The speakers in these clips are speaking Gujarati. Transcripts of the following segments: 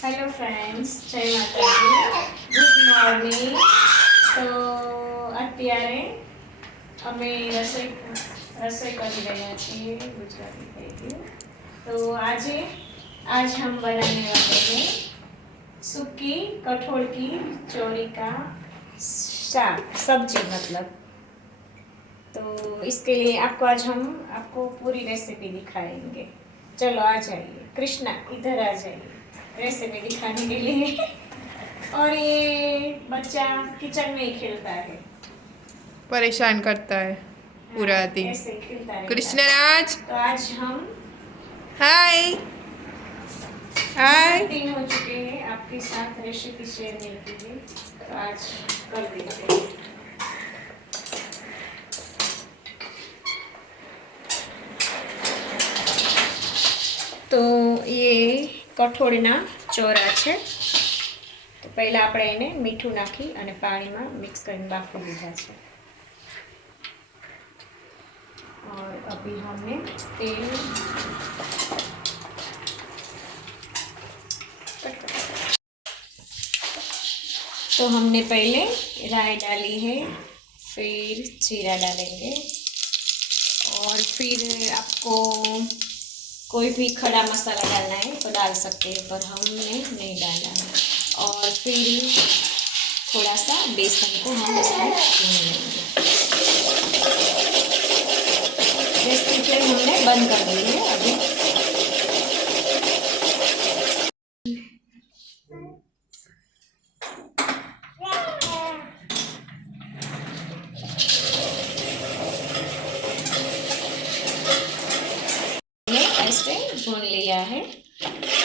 હેલો ફ્રેન્ડ્સ, જય માતાજી, ગુડ મોર્નિંગ. તો અત્યારે અમે રસોઈ કરી રહ્યા છીએ. ગુજરાતી થઈ ગયું. તો आज हम बनाने वाले हैं सूखी कठोल की चौरी का साग, सब्जी मतलब. तो इसके लिए आपको पूरी रेसिपी दिखाएंगे. चलो आ जाइए कृष्णा, इधर आ जाइए रेसिपी दिखाने के लिए. और ये बच्चा किचन में ही खेलता है, परेशान करता है पूरा दिन. ऐसे खेलता रहता है. कृष्णराज, तो आज हम हाय हाय. 2 दिन हो चुके हैं आपके साथ रेसिपी शेयर नहीं की है, तो आज कर देते हैं. તો એ કઠોળના ચોરા છે. તો પહેલાં આપણે એને મીઠું નાખી અને પાણીમાં મિક્સ કરીને બાફી લીધા છે. और अभी हमने तेल तो हमने पहले राई डाली है, फिर जीरा डालेंगे, और फिर आपको कोई भी खड़ा मसाला डालना है तो डाल सकते हैं, पर हमने नहीं डाला है. और फिर थोड़ा सा बेसन को हम इसमें भून लेंगे. गैस की फ्लेम हमने बंद कर दी है अभी. ऐसे भून लिया है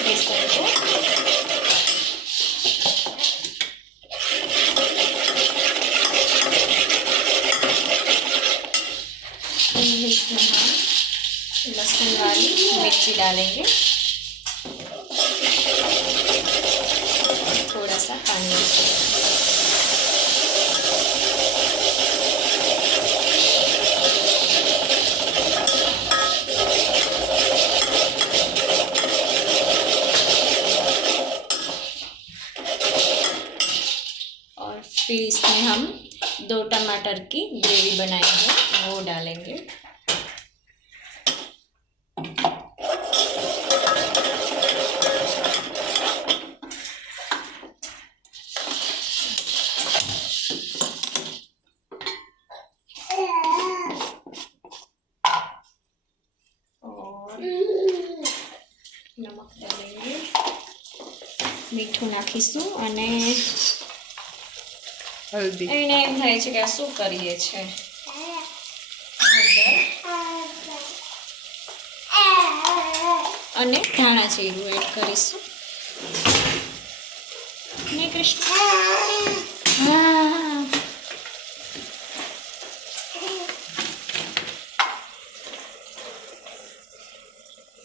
बेसन को. इसमें हम लहसुन वाली मिर्ची डालेंगे, थोड़ा सा पानी. और फिर इसमें हम 2 टमाटर की ग्रेवी बनाई है वो डालेंगे. और नमक डालेंगे, મીઠું નાખીશું. અને हल्दी. એને એમ થાય છે કે આ શું કરીએ છે. હળદર અને ધાણા જીરું એડ કરીશું. ને કૃષ્ણ, હા,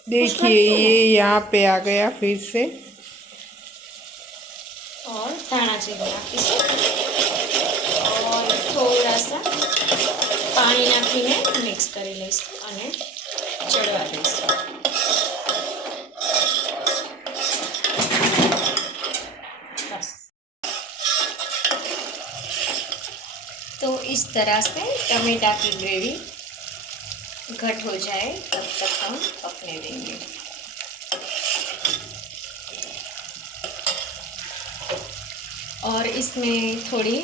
देखिए ये यहाँ पे आ गया फिर से. और धाણા जीરું નાખીશું. और થોડા સા પાણી નાખીને મિક્સ કરી લઈશું અને ચડવા દઈશું. बस. तो इस तरह से टमाटर की ग्रेवी घट हो जाए तब तक हम पकने देंगे. और इसमें थोड़ी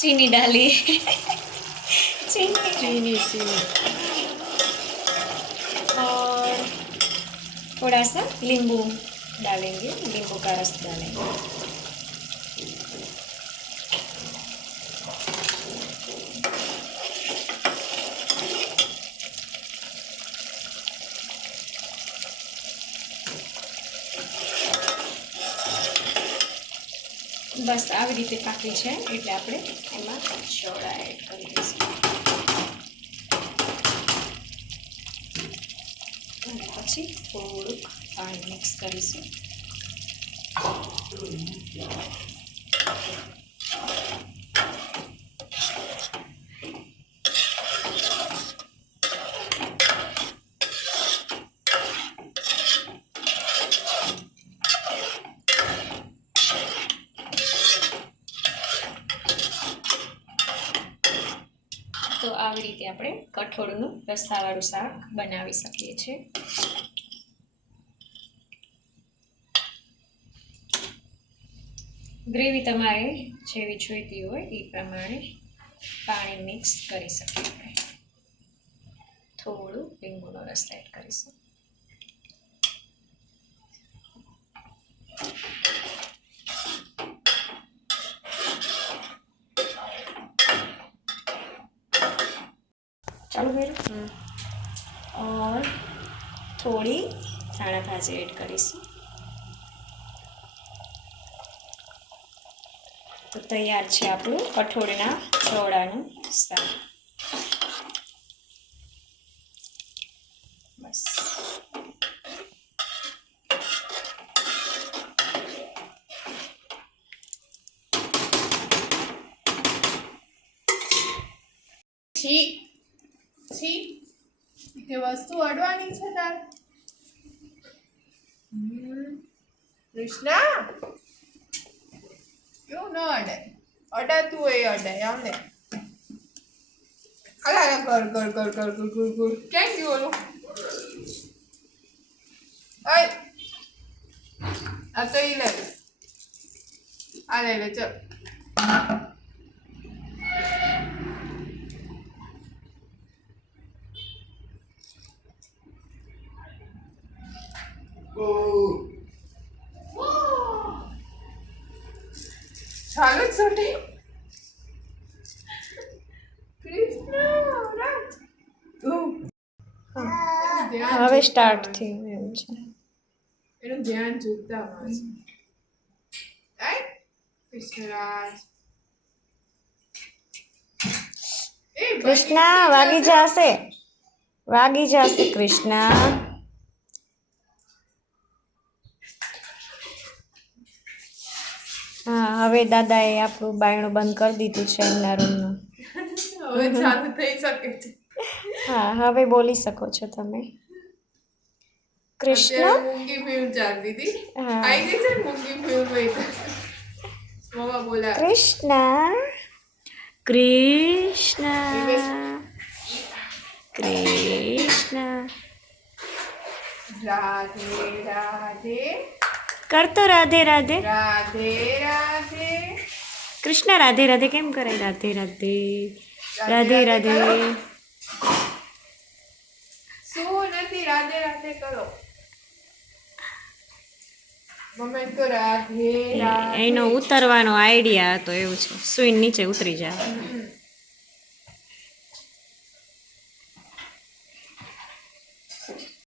चीनी डाली. चीनी. चीनी चीनी. और थोड़ा सा नींबू डालेंगे, नींबू का रस डालेंगे. બસ આવી રીતે પાકી છે એટલે આપણે એમાં સોડા એડ કરી દઈશું. અને પછી થોડુંક પાણી મિક્સ કરીશું. આવી રીતે આપણે કઠોળનું રસાવાળું શાક બનાવી શકીએ છીએ. ગ્રેવી તમારે જેવી જોઈતી હોય એ પ્રમાણે પાણી મિક્સ કરી શકીએ. આપણે થોડું લીંબુનો રસ એડ કરીશું. ચાલુ કર્યું और થોડી ધાણા ભાજી એડ કરીશું. તો તૈયાર છે આપણું કઠોળના ચોળાનું શાક. બસ કે વસ્તુ અડવાની છે તાર કૃષ્ણા કેવું ન અડાય અડાતું હોય અડાય આમ ને અલા કર કર કર કર કર કર કર ક્યાં ગયું ઓલું અય આ તો ઈ લે આ લે લે ચલ ચાલો છોટી હવે સ્ટાર્ટ થયું એવું છે. એનું ધ્યાન જોતા હોય કૃષ્ણરાજ કૃષ્ણા વાગી જશે કૃષ્ણા. હા હવે દાદાએ આપણું બાયણું બંધ કરી દીધું છે એમના રૂમનું. હવે ચાલુ થઈ શકે છે. હા હવે બોલી શકો છો તમે. કૃષ્ણ મૂંગી ફિલ્મ ચાલતી હતી હા. આઈ ગઈ છે મૂંગી ફિલ્મ મમ્મા બોલા કૃષ્ણ કૃષ્ણ કૃષ્ણ રાધે રાધે કરતો રાધે રાધે. રાધે રાધે કૃષ્ણ રાધે રાધે કેમ કરે? રાધે રાધે રાધે રાધે. શું નથી રાધે રાધે કરો મમ્મી તો રાધે રાધે એનો ઉતરવાનો આઈડિયા હતો એવું છે. સુઈ નીચે ઉતરી જાય.